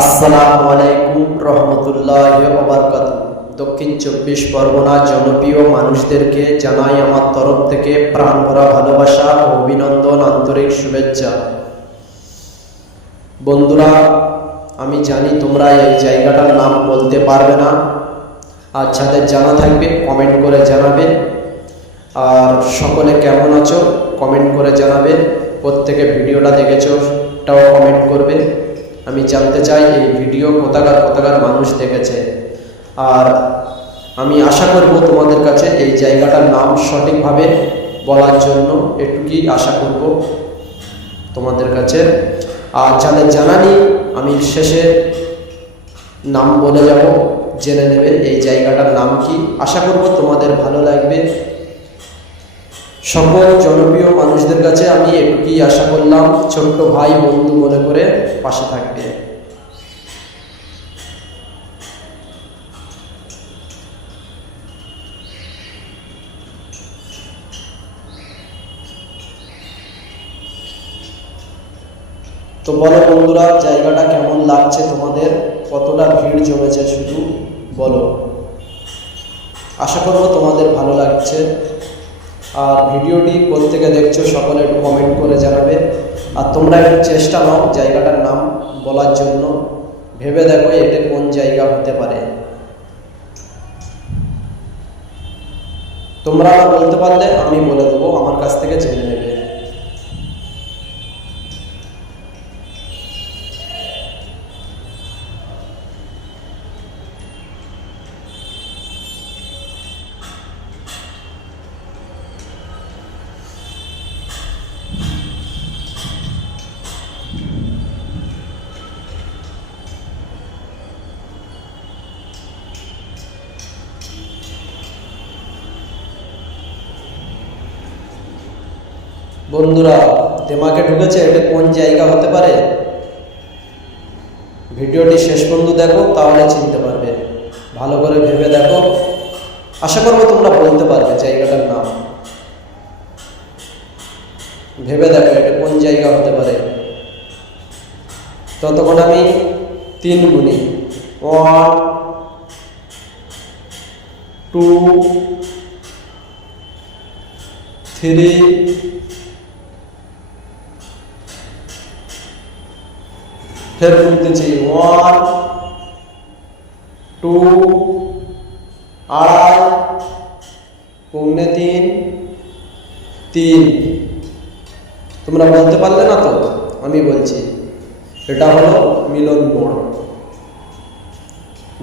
আসসালামু আলাইকুম রহমতুল্লাহ ওবরকাত দক্ষিণ চব্বিশ পরগনা জনপ্রিয় মানুষদেরকে জানাই আমার তরফ থেকে প্রাণ ভরা ভালোবাসা অভিনন্দন আন্তরিক শুভেচ্ছা। বন্ধুরা, আমি জানি তোমরা এই জায়গাটার নাম বলতে পারবে না। আর যাদের জানা থাকবে কমেন্ট করে জানাবে। আর সকলে কেমন আছো কমেন্ট করে জানাবে। প্রত্যেকে ভিডিওটা দেখেছ, তাও কমেন্ট করবে। আমি জানতে চাই এই ভিডিও কোথাকার কোথাকার মানুষ দেখেছে। আর আমি আশা করব তোমাদের কাছে এই জায়গাটার নাম সঠিকভাবে বলার জন্য এটুকুই আশা করব তোমাদের কাছে। আর যাদের জানা নেই, আমি শেষে নাম বলে যাব, জেনে নেবে এই জায়গাটার নাম কি। আশা করব তোমাদের ভালো লাগবে। সকল জনপ্রিয় মানুষদের কাছে আমি এটুকুই আশা করলাম, ছোট্ট ভাই, বন্ধু মনে করে পাশে থাকবে। তো বলো বন্ধুরা, জায়গাটা কেমন লাগছে তোমাদের? কতটা ভিড় জমেছে শুধু বলো। আশা করব তোমাদের ভালো লাগছে। আর ভিডিওটি কোথেকে দেখছ সকলে একটু কমেন্ট করে জানাবে। আর তোমরা একটু চেষ্টা নাও জায়গাটার নাম বলার জন্য। ভেবে দেখো এটা কোন জায়গা হতে পারে। তোমরা বলতে পারলে আমি বলে দেবো, আমার কাছ থেকে জেনে নেবে। বন্ধুরা, দিমাগে ঢুকেছে, এটা কোন জায়গা হতে পারে? ভিডিওটি শেষ পর্যন্ত দেখো, তাহলে চিনতে পারবে। ভালো করে ভেবে দেখো। আশা করব তোমরা বলতে পারবে জায়গাটার নাম। ভেবে দেখো এটা কোন জায়গা হতে পারে। ততক্ষণ আমি তিন গুণি। ওয়ান, টু, থ্রি ফের গুনতেছি ওয়ান টু আড়াই, পৌনে তিন তিন। তোমরা বলতে পারলে না তো? আমি বলছি, এটা হলো মিলন মোড়।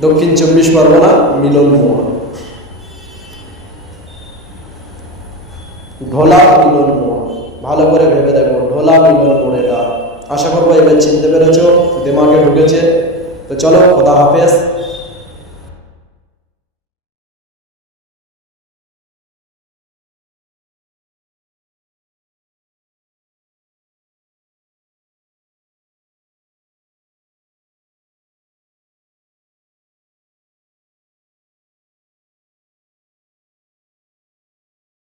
দক্ষিণ চব্বিশ পরগনা, মিলন মোড়। ঢোলা মিলন মোড়। ভালো করে ভেবে দেখো, ঢোলা মিলন মোড় এটা। আশা করব এবার চিনতে পেরেছ দিমাগে ঢুকেছে তো চলো খোদা হাফেজ।